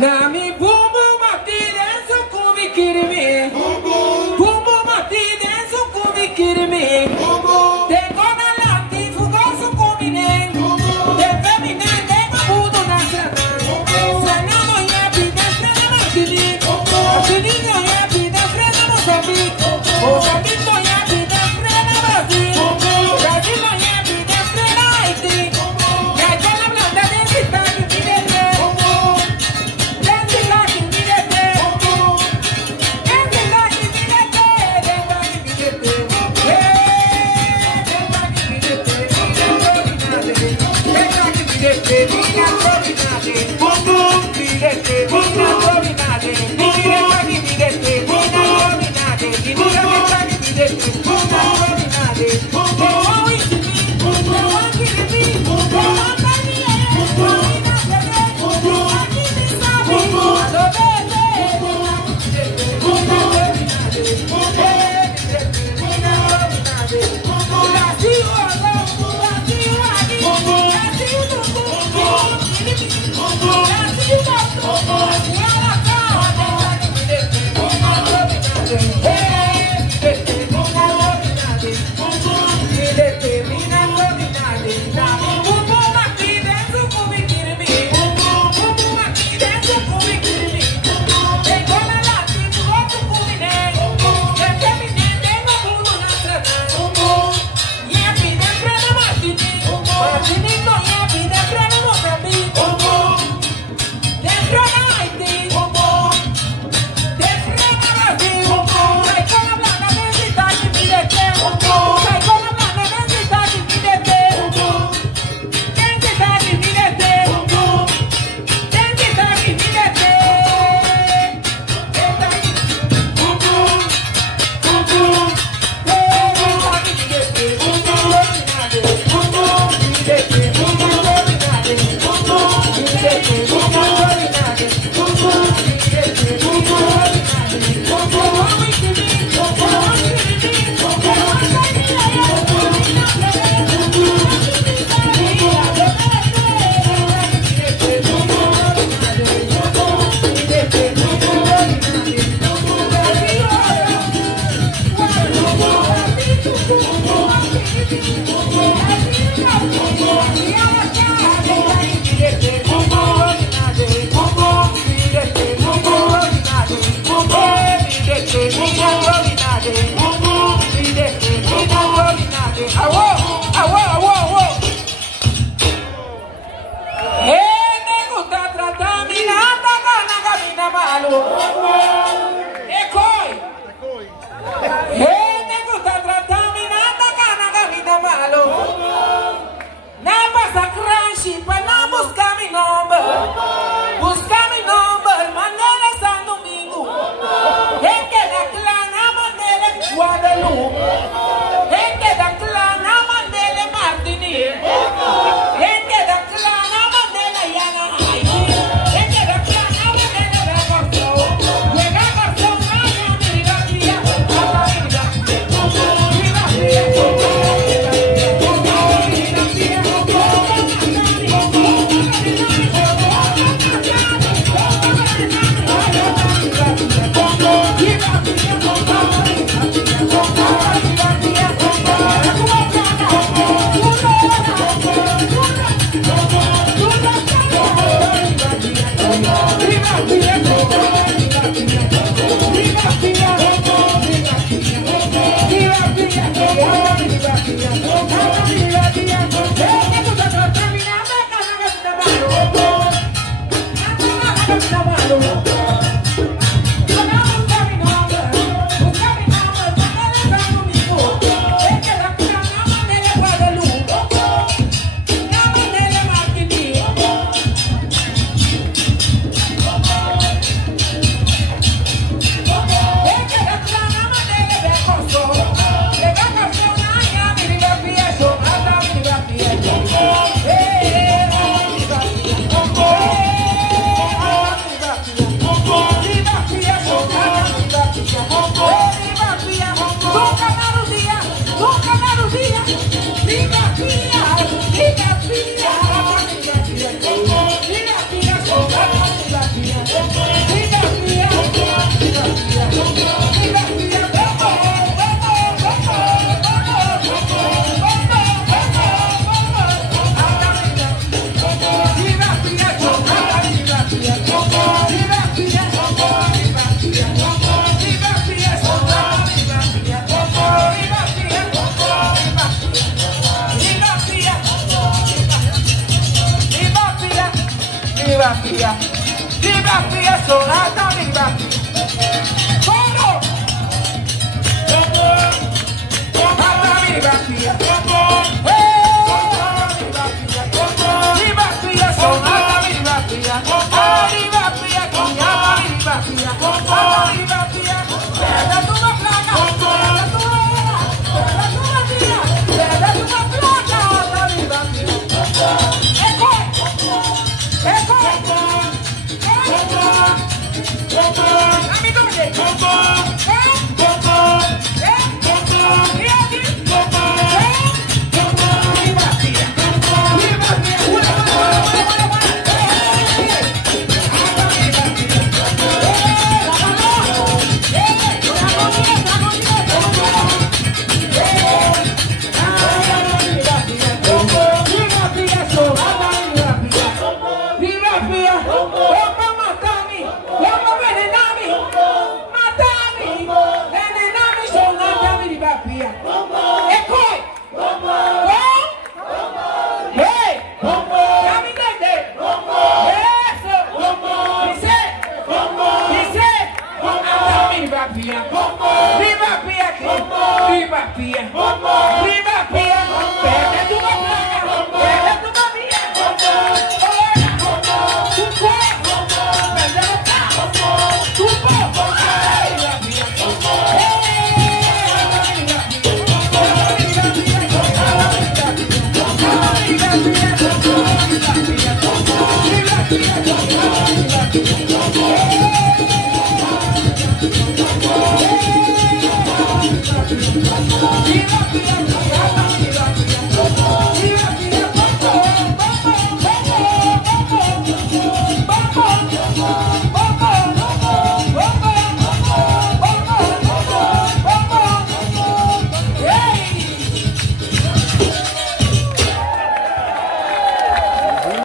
Nami bumbu mati denso kumi kirimi. Bumbu mati denso kumi kirimi. Tengo galanti fugoso kumi ne. De femine tengo budo nasana. Sanamo yapi desfrena martini. Martini no yapi desfrena Mozambique. Mozambique no yapi desfrena Brasil. Brasil no yapi desfrena Haiti. Gallona blanda de cristal y vidente. Viva Pia, sonata, viva Pia. Coro. Sonata, viva Pia. Viva Pia, sonata, viva Pia. Viva Pia, chiama, viva Pia. Viva Pia, pega tua placa, pega tua era, pega tua via, pega tua placa, viva Pia. Ecco, ecco, Viva Pia!